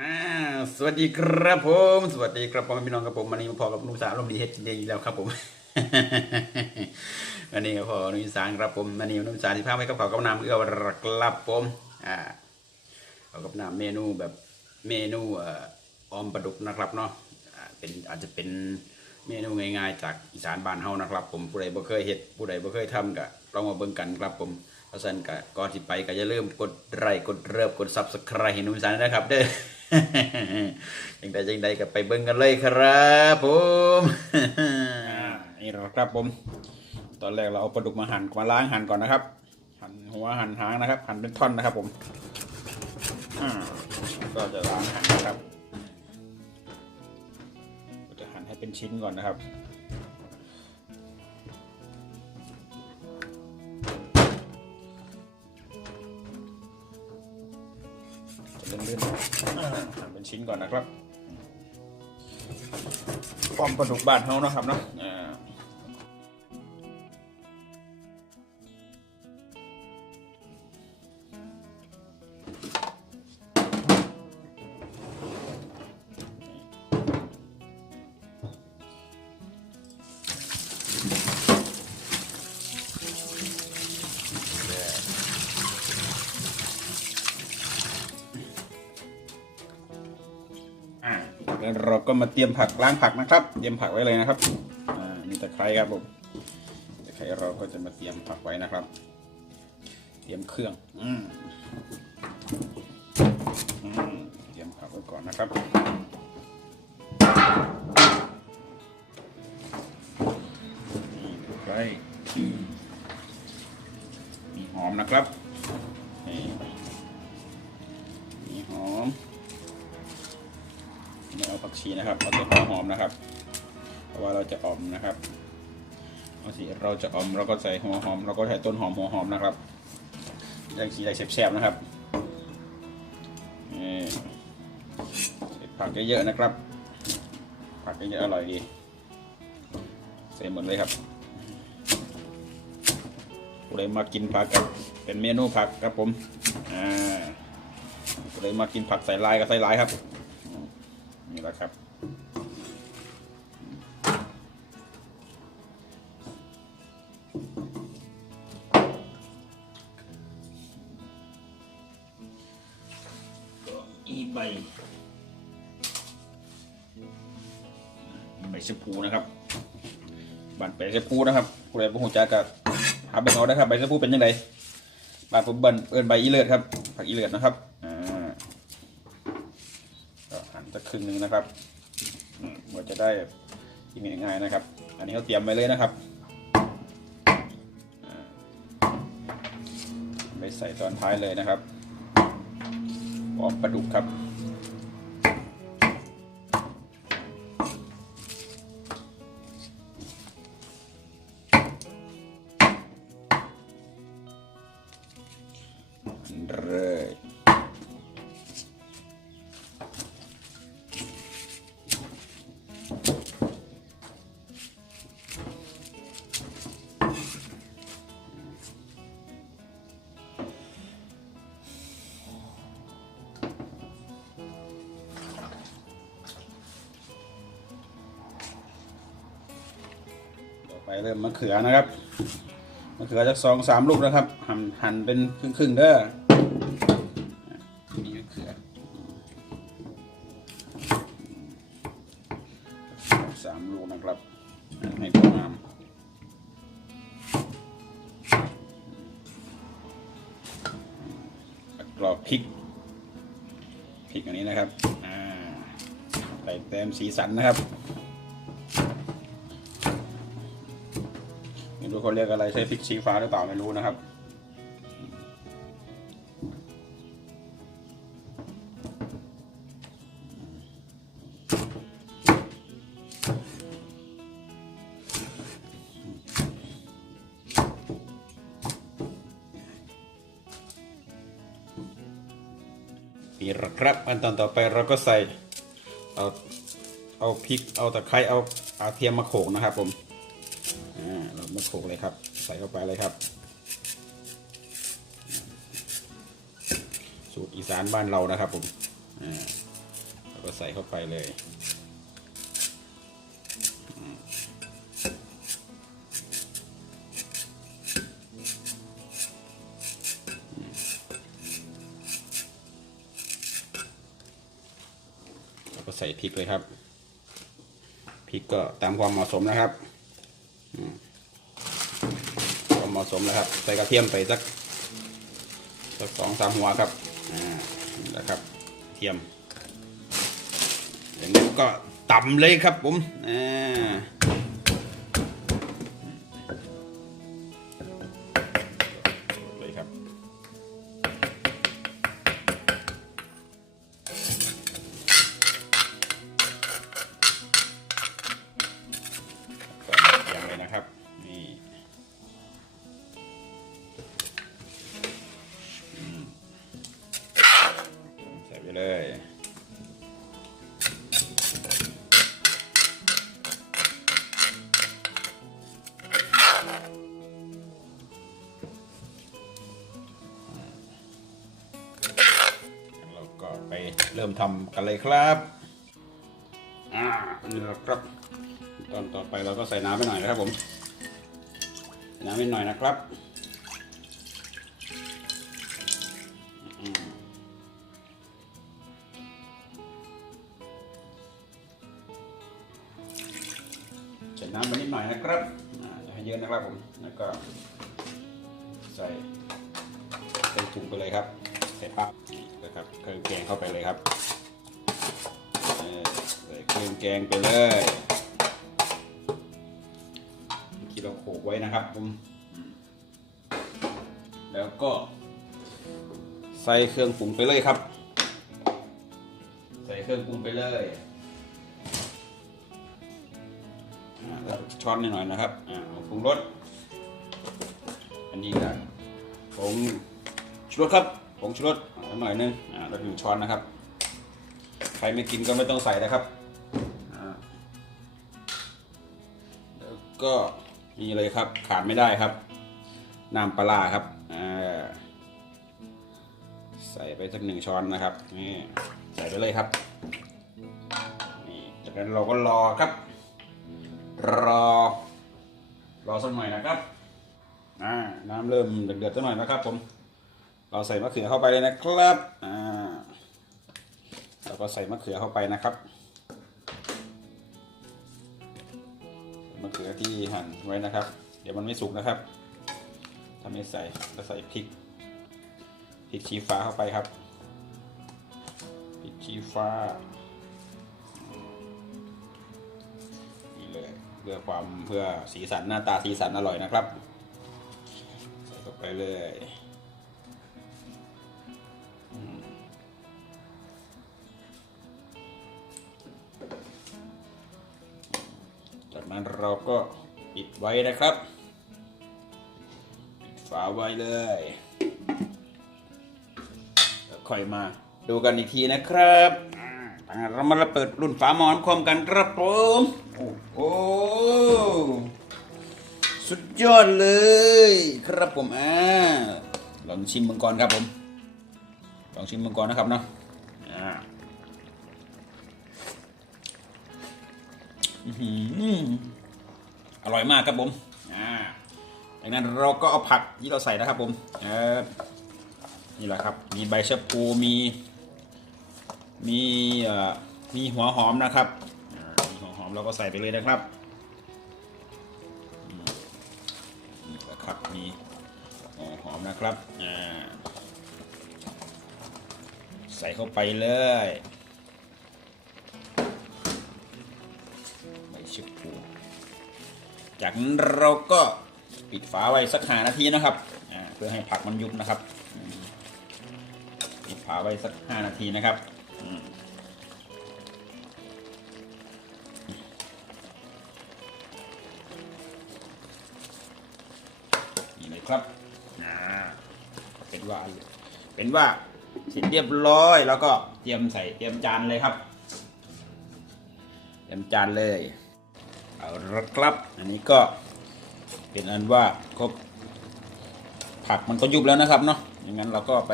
อ่าสวัสดีครับผม สวัสดีครับพ่อแม่พี่น้องครับผมวันนี้มาพอกับนุ่มสาวลมดีเฮ็ดกินเองอีกแล้วครับผมวันนี้ก็พอนุ่มสาวครับผมวันนี้นุ่มสาวที่พาไปกับเขากับน้ำเอื้อวรักครับผมอ่าเขากับน้ำเมนูแบบเมนูอ่ออมปลาดุกนะครับเนาะอ่าเป็นอาจจะเป็นเมนูง่ายๆ จากอีสานบ้านเฮานะครับ ผมผู้ใดบ่เคยเฮ็ดผู้ใดบ่เคยทำก็ลองมาเบิ่งกันครับผมเพราะฉะนั้นก็ก่อนที่ไปก็อย่าลืมกดไลค์กดเริ่มกด Subscribe ให้นุ่มสาวนะครับเด้อ ยังใดยังใดก็ไปเบิ่งกันเลยครับผมอ่านี่เราครับผม ตอนแรกเราเอาปลาดุกมาหั่นมาล้างหั่นก่อนนะครับ หั่นหัวหั่นหางนะครับ หั่นเป็นท่อนนะครับผมอ่าก็จะล้างหั่นนะครับจะหั่นให้เป็นชิ้นก่อนนะครับ จะเลื่อนๆอ่าหั่นเป็นชิ้นก่อนนะครับป้อมปลาดุกบ้านเขานะครับเนาะ แล้วเราก็มาเตรียมผักล้างผักนะครับ เตรียมผักไว้เลยนะครับอ่ามีตะไคร้ครับผมตะไคร้เราก็จะมาเตรียมผักไว้นะครับ เตรียมเครื่องอืมอืมเตรียมผักไว้ก่อนนะครับนี่ตะไคร้ ไม่เอาผักชีนะครับเอาแต่หัวหอมนะครับเพราะว่าเราจะอมนะครับเอาสิเราจะอมเราก็ใส่หัวหอมเราก็ใส่ต้นหอมหัวหอมนะครับยังสีได้แซ่บๆนะครับนี่ผักเยอะๆนะครับ ผักเยอะๆอร่อยดีใส่หมดเลยครับผู้ใดมากินผักกับเป็นเมนูผักครับผมอ่าผู้ใดมากินผักใส่ลายก็ใส่ลายครับ แหละครับอีใบใบชะพูนะครับบันใบชะพูนะครับผู้ใดผู้หูจักกับหาเบิ่งเอาได้ครับใบชะพูเป็นยังไงบานผมเบิ่นเอินใบอีเลือดครับผักอีเลือดนะครับอ่า ก็หั่นสักค รึ่งหนึ่งนะครับอืมมันจะได้กินง่ายๆนะครับ อันนี้เขาเตรียมไว้เลยนะครับอ่าไปใส่ตอนท้ายเลยนะครับพร้อมปลาดุกครับเลย เริ่มมะเขือนะครับมะเขือจากสองสามลูกนะครับ หั่นหั่นเป็นครึ่งๆเด้อมะเขือสามลูกนะครับ ให้พองามกรอกพริกพริกอันนี้นะครับใส่เต็มสีสันนะครับ เขาเรียกอะไรใช้พริกชี้ฟ้าหรือเปล่าไม่รู้นะครับนี่ละครับอันตอนต่อไปเราก็ใส่เอาเอาพริกเอาตะไคร้เอาเอาเทียมมาโขกนะครับผม มาโขกเลยครับ ใส่เข้าไปเลยครับ สูตรอีสานบ้านเรานะครับผมอ่าก็ใส่เข้าไปเลยแล้วก็ใส่พริกเลยครับพริกก็ตามความเหมาะสมนะครับอืมความเหมาะ สมแล้วครับ ใส่กระเทียมไปสักสักสองสามหัวครับอ่านะครับเทียมอย่างนี้ก็ต่ำเลยครับผมอ่า เริ่มทำกันเลยครับอ่านี่แหละครับ ตอนต่อไปเราก็ใส่น้ำไปหน่อยนะครับผมน้ำไปหน่อยนะครับอืมใส่น้ำไปนิดหน่อยนะครับให้เยอะนะครับผม แล้วก็ใส่ใส่ถุงไปเลยครับใส่ปั๊บ นะครับเครื่องแกงเข้าไปเลยครับใส่เครื่องแกงไปเลยที่เราโขลกไว้นะครับผมแล้วก็ ใส่เครื่องปรุงไปเลยครับ ใส่เครื่องปรุงไปเลยช้อนนิดหน่อยนะครับอ่าปรุงรส อันนี้ก็ผงชูรสครับ ผงชูรสหน่อยนึงอ่าแล้วหนึ่งช้อนนะครับ ใครไม่กินก็ไม่ต้องใส่นะครับแล้วก็นี่เลยครับขาดไม่ได้ครับน้ำปลาครับอ่าใส่ไปสักหนึ่งช้อนนะครับนี่ใส่ไปเลยครับนี่จากนั้นเราก็รอครับ รอ รอสักหน่อยนะครับอ่าน้ำเริ่มเดือดๆสักหน่อยนะครับผม เราใส่มะเขือเข้าไปเลยนะครับอ่าเราก็ใส่มะเขือเข้าไปนะครับมะเขือที่หั่นไว้นะครับ เดี๋ยวมันไม่สุกนะครับถ้าไม่ใส่ก็ใส่พริกพริกชี้ฟ้าเข้าไปครับพริกชี้ฟ้านี่เลยเพื่อความเพื่อสีสันหน้าตาสีสันอร่อยนะครับ ใส่เข้าไปเลย นั้นเราก็ปิดไว้นะครับ ปิดฝาไว้เลยค่อยมาดูกันอีกทีนะครับอ่าเรามาเปิดรุ่นฝาหมอนคอมกันครับผมโอ้โหสุดยอดเลย ครับผมอ่าลองชิมมังกรครับผม ลองชิมมังกรนะครับเนาะ อร่อยมากครับผม อ่าจากนั้นเราก็เอาผักที่เราใส่นะครับผมเออนี่แหละครับ มีใบชะพูมี มีเอ่อมีหัวหอมนะครับมีหัวหอมเราก็ใส่ไปเลยนะครับนี่แหละครับ มีหัวหอมนะครับ อ่า ใส่เข้าไปเลย ชะพูจากนั้นเราก็ปิดฝาไว้สักหานาทีนะครับเพื่อให้ผักมันยุบนะครับปิดฝาไว้สักห้านาทีนะครับนี่เลยครับเป็นว่าเป็นว่าเสร็จเรียบร้อยแล้วก็เตรียมใส่เตรียมจานเลยครับ เตรียมจานเลย เอาละครับ อันนี้ก็เป็นอันว่าครบผักมันก็ยุบแล้วนะครับเนาะอย่างนั้นเราก็ไป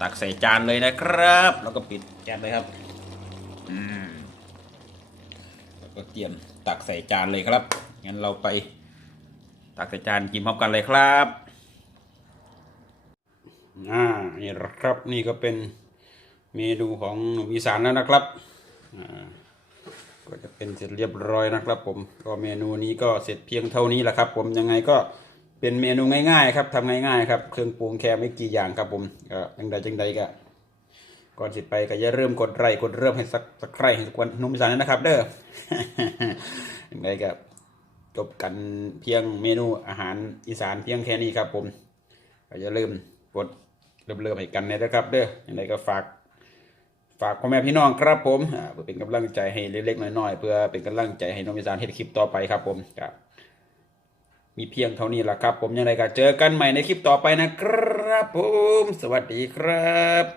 ตักใส่จานเลยนะครับ แล้วก็ปิดแก๊สเลยครับอืมแล้วก็เตรียมตักใส่จานเลยครับงั้นเราไปตักใส่จานกินพร้อมกันเลยครับอ่านี่ละครับนี่ก็เป็นเมนูของหนุ่มอีสานแล้วนะครับอ่า ก็จะเป็นเสร็จเรียบร้อยนะครับ ผมก็เมนูนี้ก็เสร็จเพียงเท่านี้แหละครับ ผมยังไงก็เป็นเมนูง่ายๆครับทำง่ายๆครับเครื่องปรุงแค่ไม่กี่อย่างครับผมก็ยังใดจังใดก็ก่อนสิไปก็อย่าเริ่มกดไลค์กดเริ่มให้สักสักใครให้สักวันนุ่มอีสานนะครับ เด้อยังไงก็จบกันเพียงเมนูอาหารอีสานเพียงแค่นี้ครับ ผมก็อย่าลืมกดเริ่มเริ่มให้กันนะครับ เด้อยังไงก็ฝาก ฝากพ่อแม่พี่น้องครับผมเพื่อเป็นกำลังใจให้เล็กๆน้อยๆเพื่อเป็นกำลังใจให้น้องมิสานเฮ็ดคลิปต่อไปครับผมครับมีเพียงเท่านี้แหละครับ ผมยังไงก็เจอกันใหม่ในคลิปต่อไปนะครับผม สวัสดีครับ